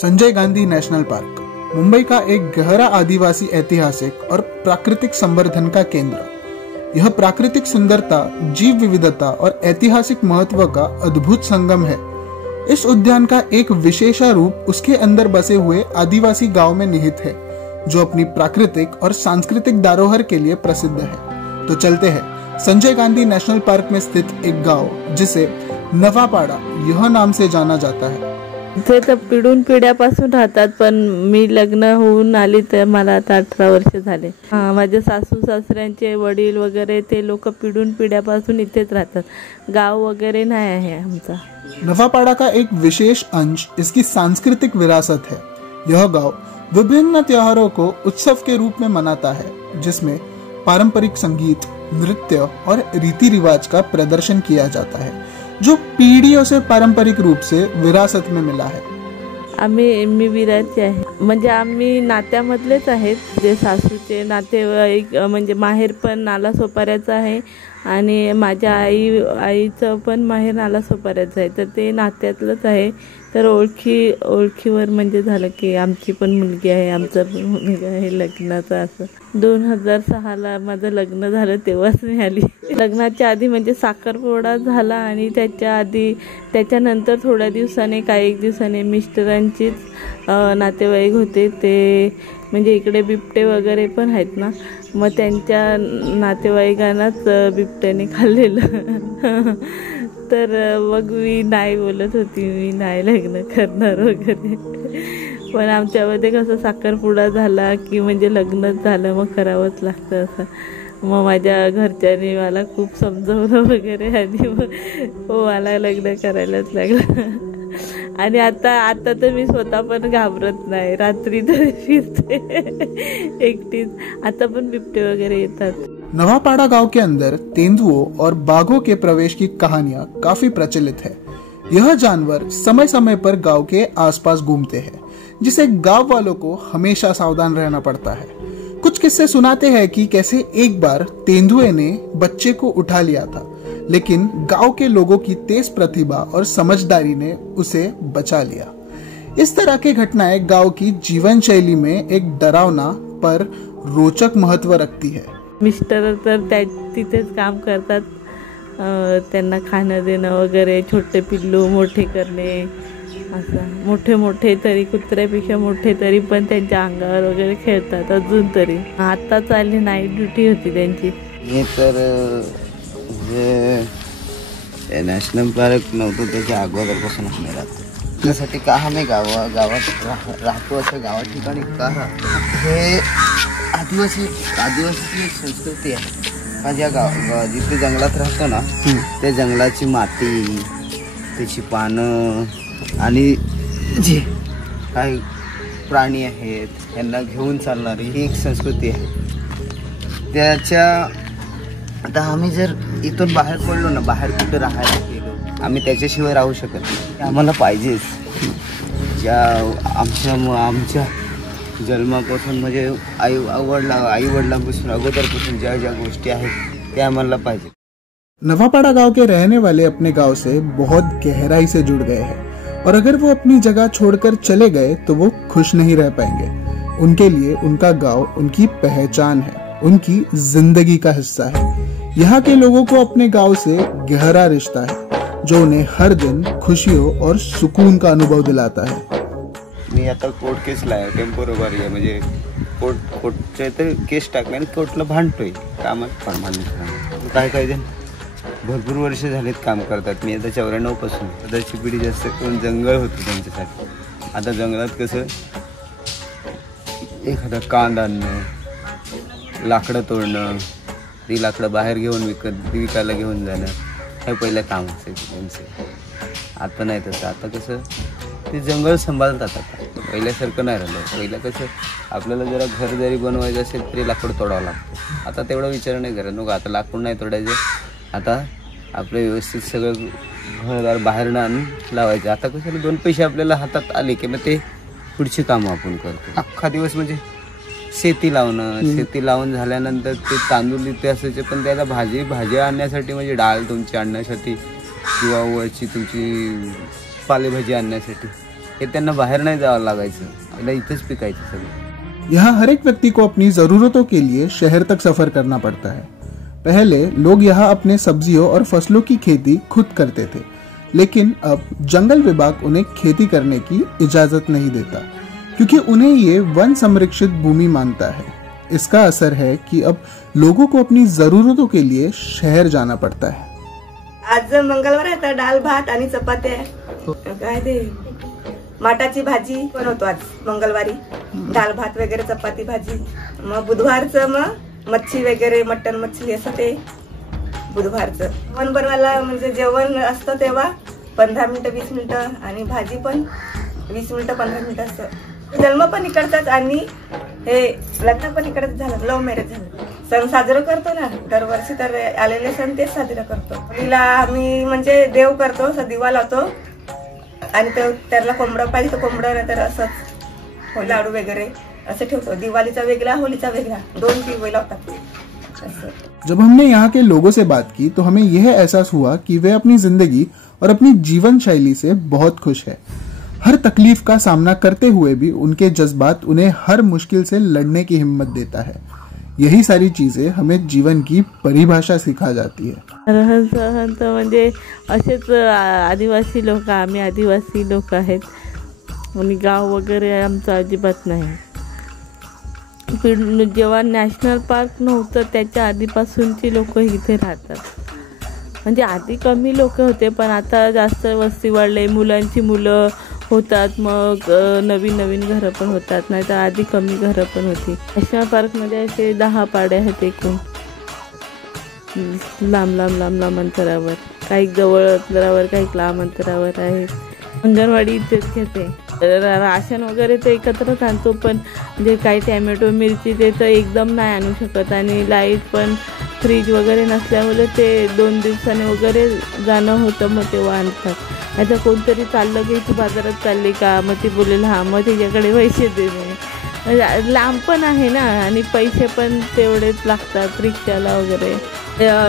Sanjay Gandhi national park Mumbai का एक गहरा आदिवासी ऐतिहासिक और प्राकृतिक संवर्धन का केंद्र। यह प्राकृतिक सुंदरता, जीव विविधता और ऐतिहासिक महत्व का अद्भुत संगम है। इस उद्यान का एक विशेष रूप उसके अंदर बसे हुए आदिवासी गांव में निहित है, जो अपनी प्राकृतिक और सांस्कृतिक धरोहर के लिए प्रसिद्ध है। तो चलते हैं संजय गांधी नेशनल पार्क में स्थित एक गांव जिसे नवापाडा यह नाम से जाना जाता है। इथे तर पिढून पिढ्यापासून राहतात, पण मी लग्न होऊन आली तर मला आता 18 वर्ष झाले। माझे सासू सासऱ्यांचे वडील वगैरे ते लोक पिढून पिढ्यापासून इथेच राहतात। गाव वगैरे नाही आहे आमचा। नवापाडा का एक विशेष अंश इसकी सांस्कृतिक विरासत है। यह गांव विभिन्न त्योहारों को उत्सव के रूप में मनाता है, जिसमें पारंपरिक संगीत, नृत्य और रीति रिवाज का प्रदर्शन किया जाता है, जो पीढ़ियों से पारंपरिक रूप से विरासत में मिला है। मी विराची आहे, म्हणजे आम्ही नात्यामधलेच आहेत। जे सासूचे नातेवाईक म्हणजे माहेर पण नालासोपाऱ्याचं आहे आणि माझ्या आईचं पण माहेर नालासोपाऱ्याचं आहे, तर ते नात्यातलंच आहे। तर ओळखीवर म्हणजे झालं की आमची पण मुलगी आहे, आमचं पण मुलगा आहे लग्नाचं। असं 2006ला माझं लग्न झालं, तेव्हाच मी आली। लग्नाच्या आधी म्हणजे साखरपुडा झाला आणि त्याच्यानंतर थोड्या दिवसाने काही एक दिवसाने मिस्टरांचीच नातेवाईक होते, ते म्हणजे इकडे बिबटे वगैरे पण आहेत ना, मग त्यांच्या नातेवाईकांनाच बिबट्याने खाल्लेलं। तर मग मी नाही बोलत होती, मी नाही लग्न करणार वगैरे। पण आमच्यामध्ये कसं साखरपुडा झाला की म्हणजे लग्नच झालं, मग करावंच लागतं असं। मग माझ्या घरच्यांनी मला खूप समजवलं वगैरे आणि मग मला लग्न करायलाच लागलं। आणि आता तर मी स्वतः पण घाबरत नाही, रात्री तर फिरते एकटीच। आता पण बिबटे वगैरे येतात। नवापाड़ा गांव के अंदर तेंदुओं और बाघों के प्रवेश की कहानियां काफी प्रचलित है। यह जानवर समय समय पर गांव के आसपास घूमते हैं, जिसे गांव वालों को हमेशा सावधान रहना पड़ता है। कुछ किस्से सुनाते हैं कि कैसे एक बार तेंदुए ने बच्चे को उठा लिया था, लेकिन गांव के लोगों की तेज प्रतिभा और समझदारी ने उसे बचा लिया। इस तरह की घटनाएं गांव की जीवन शैली में एक डरावना पर रोचक महत्व रखती है। मिस्टर तर तिथेच काम करतात, त्यांना खाणं देणं वगैरे, छोटे पिल्लू मोठे करणे, असं मोठे तरी कुत्र्यापेक्षा मोठे तरी पण त्यांच्या अंगावर वगैरे खेळतात अजून तरी। आता चालली नाईट ड्युटी होती त्यांची। हे तर जे नॅशनल पार्क नव्हतं त्याच्या अगोदरपासूनच मी राहतो। त्यासाठी का आम्ही गावात राहतो, असं गावा ठिकाणी का राहतो, हे आदिवासी संस्कृती आहे। माझ्या जिथे जंगलात राहतो ना, त्या जंगलाची माती, त्याची पानं आणि जे काही प्राणी आहेत यांना घेऊन चालणारी ही एक संस्कृती आहे। त्याच्या आता आम्ही जर इथून बाहेर पडलो ना, बाहेर कुठे राहायला गेलो, आम्ही त्याच्याशिवाय राहू शकत नाही। आम्हाला पाहिजेच। ज्या आमच्या जन्मापासून म्हणजे आई वडिलांपासून अगोदरपासून ज्या गोष्टी आहेत त्या आम्हाला पाहिजे। नवापाड़ा गांव के रहने वाले अपने गांव से बहुत गहराई से जुड़ गए हैं, और अगर वो अपनी जगह छोड़कर चले गए तो वो खुश नहीं रह पाएंगे। उनके लिए उनका गांव उनकी पहचान है, उनकी जिंदगी का हिस्सा है। यहाँ के लोगों को अपने गांव से गहरा रिश्ता है, जो उन्हें हर दिन खुशियों और सुकून का अनुभव दिलाता है। मी आता कोर्ट केसला आहे, टेम्पोररी आहे, म्हणजे कोर्टचे तर केस टाकले आणि कोर्टला भांडतोय कामात परमानंट। काही जण भरपूर वर्ष झालेत काम करतात। मी आता 94 पासून, आताची पिढी जास्त करून जंगल होती त्यांच्यासाठी। आता जंगलात कसं एखादा कांद आणणं, लाकडं तोडणं, ती लाकडं बाहेर घेऊन विकायला घेऊन जाणं, हे पहिलं काम असायचं त्यांचं। आता नाही तसं, आता कसं ते जंगल सांभाळतात। आता पहिल्यासारखं नाही राहिलं। पहिलं कसं आपल्याला जरा घर जरी बनवायचं असेल तरी लाकूड तोडावं लागतं। आता तेवढा विचार नाही करत, नको आता लाकूड नाही तोडायचं, आता आपलं व्यवस्थित सगळं घरदार बाहेरनं आणून लावायचं। आता कसं 2 पैसे आपल्याला हातात आले की मग ते पुढची कामं आपण करतो। अख्खा दिवस म्हणजे शेती लावून झाल्यानंतर ते तांदूळ इथे असायचे, पण त्याला भाजी आणण्यासाठी म्हणजे डाळ तुमची आणण्यासाठी किंवा वरची तुमची पालेभाजी आणण्यासाठी हे त्यांना बाहेर नाही जावं लागायचं, याला इथेच पिकायचं सगळं। यहाँ हर एक व्यक्ति को अपनी जरूरतों के लिए शहर तक सफर करना पड़ता है। पहले लोग यहाँ अपने सब्जियों और फसलों की खेती खुद करते थे, लेकिन अब जंगल विभाग उन्हें खेती करने की इजाजत नहीं देता, क्योंकि उन्हें ये वन संरक्षित भूमि मानता है। इसका असर है कि अब लोगों को अपनी जरूरतों के लिए शहर जाना पड़ता है। आज मंगळवार आहे तर डाल भात आणि चपात्या, काय ते माटाची भाजी बनवतो आज मंगळवारी, डाल भात वगैरे चपाती भाजी। मग बुधवारचं मग मच्छी वगैरे मटन मछली असं ते बुधवारचं जेवण बनवायला, म्हणजे जेवण असतं तेव्हा 15 मिनिटं 20 मिनिटं आणि भाजी पण 20 मिनिटं 15 मिनिटं असतं। जन्म पण इकडचाच आणि हे लग्न पण इकडच झालं, लव्ह मॅरेज झालं। सण साजरा करतो ना दरवर्षी, तर आलेले सण तेच साजरा करतो। तिला आम्ही म्हणजे देव करतो, दिवा लावतो आणि त्याला कोंबडा पाहिजे तर कोंबडा, नाही तर असंच लाडू वगैरे असं ठेवतो। दिवाळीचा वेगळा, होलीचा वेगळा, 2 दिवे लावतात। जब हमने यहाँ के लोगों से बात की तो हमें यह एहसास हुआ कि वे अपनी जिंदगी और अपनी जीवन शैली से बहुत खुश है। हर तकलीफ का सामना करते हुए भी उनके जज्बात उन्हें हर मुश्किल से लड़ने की हिम्मत देता है। यही सारी चीजें हमें जीवन की परिभाषा सिखा जाती है। रहन सहन तर म्हणजे असेच आदिवासी लोक, आम्ही आदिवासी लोक आहेत आणि गाव वगैरे आमचं अजिबात नाही। जेव्हा नॅशनल पार्क नव्हतं त्याच्या आधीपासूनची लोक इथे राहतात, म्हणजे आधी कमी लोक होते पण आता जास्त वस्ती वाढले, मुलांची मुलं होतात, मग नवीन नवीन घरं पण होतात, नाही तर आधी कमी घरं पण होती। नॅशनल पार्कमध्ये असे 10 पाडे आहेत एकूण, लांब लांब लांब लांब अंतरावर, काही जवळ अंतरावर काही लांब अंतरावर आहेत। अंगणवाडी इथेच घेते, राशन वगैरे तर एकत्रच आणतो, पण म्हणजे काही टॅमॅटो मिरची ते तर एकदम नाही आणू शकत, आणि लाईट पण फ्रीज वगैरे नसल्यामुळे ते 2 दिवसाने वगैरे जाणं होतं, मग तेव्हा आणतात। आता कोणतरी चाललं की तू बाजारात चालली का, मग ती बोलेल हां, मग तिच्याकडे पैसे देणे, लांब पण आहे ना आणि पैसे पण तेवढेच लागतात रिक्षाला वगैरे।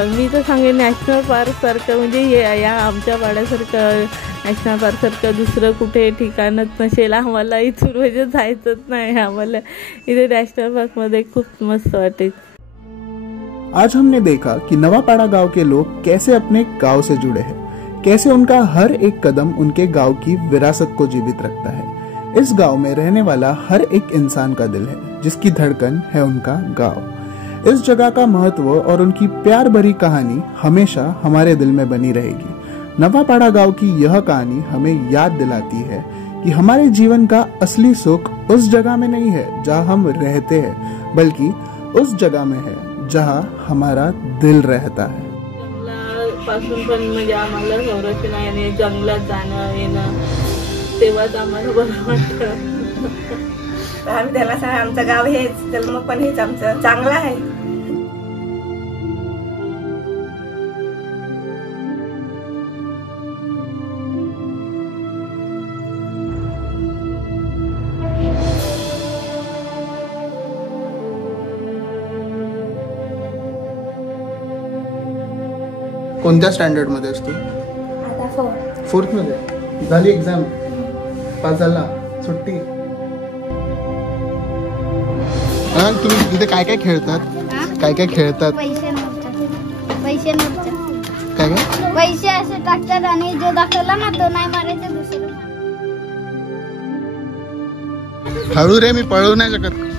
मी तर सांगेन नॅशनल पार्कसारखं म्हणजे या आमच्या पाड्यासारखं नॅशनल पार्कसारखं दुसरं कुठे ठिकाणच नसेल। आम्हाला इथून म्हणजे जायचंच नाही, आम्हाला इथे नॅशनल पार्कमध्ये खूप मस्त वाटेल। आज हमने देखा कि नवापाड़ा गांव के लोग कैसे अपने गांव से जुड़े हैं, कैसे उनका हर एक कदम उनके गांव की विरासत को जीवित रखता है। इस गांव में रहने वाला हर एक इंसान का दिल है, जिसकी धड़कन है उनका गांव। इस जगह का महत्व और उनकी प्यार भरी कहानी हमेशा हमारे दिल में बनी रहेगी। नवापाड़ा गांव की यह कहानी हमें याद दिलाती है कि हमारे जीवन का असली सुख उस जगह में नहीं है जहां हम रहते हैं, बल्कि उस जगह में है जहां हमारा दिल रहता है। जंगलापासून पण म्हणजे आम्हाला संरक्षण आहे आणि जंगलात जाणं येणं तेव्हाच आम्हाला बरं वाटतं। आम्ही त्याला सांग आमचं गाव हेच, जन्म पण हेच आमचं चांगलं आहे। कोणत्या स्टँडर्ड मध्ये असतो? आता 4th मध्ये झाली एक्झाम, पास झाला, सुट्टी। तुम्ही इथे काय काय खेळतात? काय काय खेळतात? पैसे काय काय पैसे असे टाकतात आणि जो दाखवला ना तो नाही मारायचं दुसरं। हळू रे, मी पळू नाही शकत।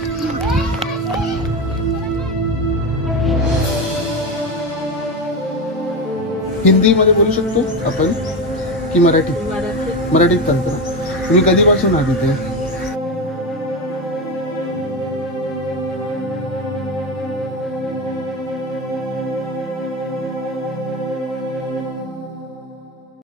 हिंदी मध्ये बोलू शकतो आपण की मराठी? मराठीत चालतं। तुम्ही कधीपासून आहात इथे?